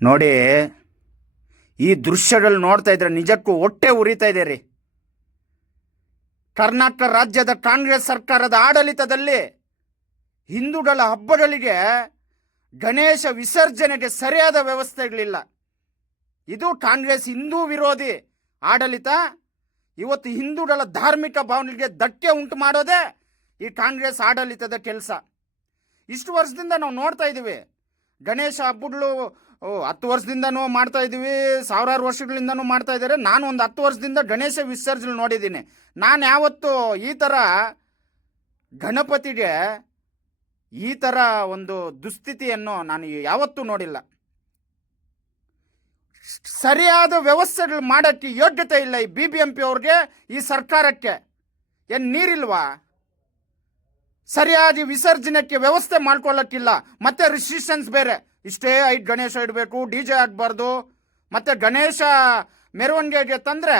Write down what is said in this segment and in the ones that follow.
ನೋಡಿ, ಈ ದೃಶ್ಯಗಳು ನೋಡ್ತಾ ಇದ್ರೆ ನಿಜಕ್ಕೂ ಹೊಟ್ಟೆ ಉರಿತಾ ಇದೆ ರೀ. ಕರ್ನಾಟಕ ರಾಜ್ಯದ ಕಾಂಗ್ರೆಸ್ ಸರ್ಕಾರದ ಆಡಳಿತದಲ್ಲಿ ಹಿಂದೂಗಳ ಹಬ್ಬಗಳಿಗೆ ಗಣೇಶ ವಿಸರ್ಜನೆಗೆ ಸರಿಯಾದ ವ್ಯವಸ್ಥೆಗಳಿಲ್ಲ. ಇದು ಕಾಂಗ್ರೆಸ್ ಹಿಂದೂ ವಿರೋಧಿ ಆಡಳಿತ. ಇವತ್ತು ಹಿಂದೂಗಳ ಧಾರ್ಮಿಕ ಭಾವನೆಗೆ ಧಕ್ಕೆ ಉಂಟು ಮಾಡೋದೇ ಈ ಕಾಂಗ್ರೆಸ್ ಆಡಳಿತದ ಕೆಲಸ. ಇಷ್ಟು ವರ್ಷದಿಂದ ನಾವು ನೋಡ್ತಾ ಇದ್ದೀವಿ. ಗಣೇಶ ಹಬ್ಬಗಳು 10 ವರ್ಷದಿಂದನೂ ಮಾಡ್ತಾ ಇದ್ದೀವಿ, ಸಾವಿರಾರು ವರ್ಷಗಳಿಂದನೂ ಮಾಡ್ತಾ ಇದ್ದಾರೆ. ನಾನು ಒಂದು 10 ವರ್ಷದಿಂದ ಗಣೇಶ ವಿಸರ್ಜನೆ ನೋಡಿದ್ದೀನಿ. ನಾನು ಯಾವತ್ತೂ ಈ ಥರ ಗಣಪತಿಗೆ ಈ ಥರ ಒಂದು ದುಸ್ಥಿತಿಯನ್ನು ನಾನು ಯಾವತ್ತೂ ನೋಡಿಲ್ಲ. ಸರಿಯಾದ ವ್ಯವಸ್ಥೆಗಳು ಮಾಡೋಕ್ಕೆ ಯೋಗ್ಯತೆ ಇಲ್ಲ ಈ BBMP ಅವ್ರಿಗೆ, ಈ ಸರ್ಕಾರಕ್ಕೆ. ಏನು ನೀರಿಲ್ವಾ? ಸರಿಯಾಗಿ ವಿಸರ್ಜನೆಗೆ ವ್ಯವಸ್ಥೆ ಮಾಡ್ಕೊಳ್ಳೋಕ್ಕಿಲ್ಲ. ಮತ್ತೆ ರಿಸ್ಟ್ರಿಕ್ಷನ್ಸ್ ಬೇರೆ, ಇಷ್ಟೇ 5 ಗಣೇಶ ಇಡಬೇಕು, DJ ಆಗಬಾರ್ದು. ಮತ್ತು ಗಣೇಶ ಮೆರವಣಿಗೆಗೆ ತಂದರೆ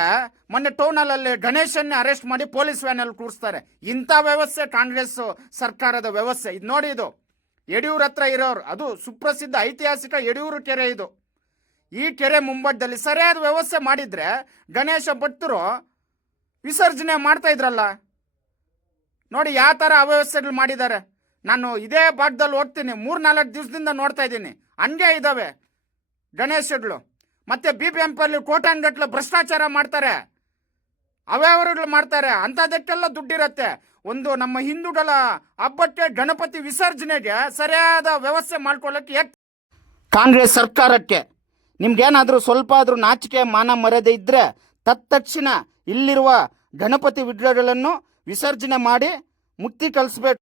ಮೊನ್ನೆ ಟೌನಲ್ಲಿ ಗಣೇಶನ್ನೇ ಅರೆಸ್ಟ್ ಮಾಡಿ ಪೊಲೀಸ್ ವ್ಯಾನಲ್ಲಿ ಕೂರಿಸ್ತಾರೆ. ಇಂಥ ವ್ಯವಸ್ಥೆ ಕಾಂಗ್ರೆಸ್ ಸರ್ಕಾರದ ವ್ಯವಸ್ಥೆ. ಇದು ನೋಡಿ, ಇದು ಯಡಿಯೂರ ಹತ್ರ ಇರೋರು, ಅದು ಸುಪ್ರಸಿದ್ಧ ಐತಿಹಾಸಿಕ ಯಡಿಯೂರು ಕೆರೆ. ಇದು ಈ ಕೆರೆ ಮುಂಬಡ್ಡಲ್ಲಿ ಸರಿಯಾದ ವ್ಯವಸ್ಥೆ ಮಾಡಿದರೆ ಗಣೇಶ ಭಕ್ತರು ವಿಸರ್ಜನೆ ಮಾಡ್ತಾ ಇದ್ರಲ್ಲ. ನೋಡಿ ಯಾವ ಥರ ಅವ್ಯವಸ್ಥೆಗಳು ಮಾಡಿದ್ದಾರೆ. ನಾನು ಇದೇ ಭಾಗದಲ್ಲಿ ಹೋಗ್ತೀನಿ, 3-4 ದಿವಸದಿಂದ ನೋಡ್ತಾ ಇದ್ದೀನಿ. ಹಂಗೆ ಇದ್ದಾವೆ ಗಣೇಶಗಳು. ಮತ್ತು BBMPಯಲ್ಲಿ ಕೋಟ್ಯಾಂಗಟ್ಟಲೆ ಭ್ರಷ್ಟಾಚಾರ ಮಾಡ್ತಾರೆ, ಅವ್ಯವಹಾರಗಳು ಮಾಡ್ತಾರೆ. ಅಂಥದಕ್ಕೆಲ್ಲ ದುಡ್ಡಿರುತ್ತೆ. ಒಂದು ನಮ್ಮ ಹಿಂದೂಗಳ ಹಬ್ಬಕ್ಕೆ ಗಣಪತಿ ವಿಸರ್ಜನೆಗೆ ಸರಿಯಾದ ವ್ಯವಸ್ಥೆ ಮಾಡ್ಕೊಳ್ಳೋಕ್ಕೆ ಕಾಂಗ್ರೆಸ್ ಸರ್ಕಾರಕ್ಕೆ ನಿಮ್ಗೇನಾದರೂ ಸ್ವಲ್ಪ ಆದರೂ ನಾಚಿಕೆ ಮಾನ ಮರ್ಯಾದೆ ಇದ್ದರೆ ತತ್ಕ್ಷಣ ಇಲ್ಲಿರುವ ಗಣಪತಿ ವಿಗ್ರಹಗಳನ್ನು ವಿಸರ್ಜನೆ ಮಾಡಿ ಮುಕ್ತಿ ಕಲಿಸ್ಬೇಕು.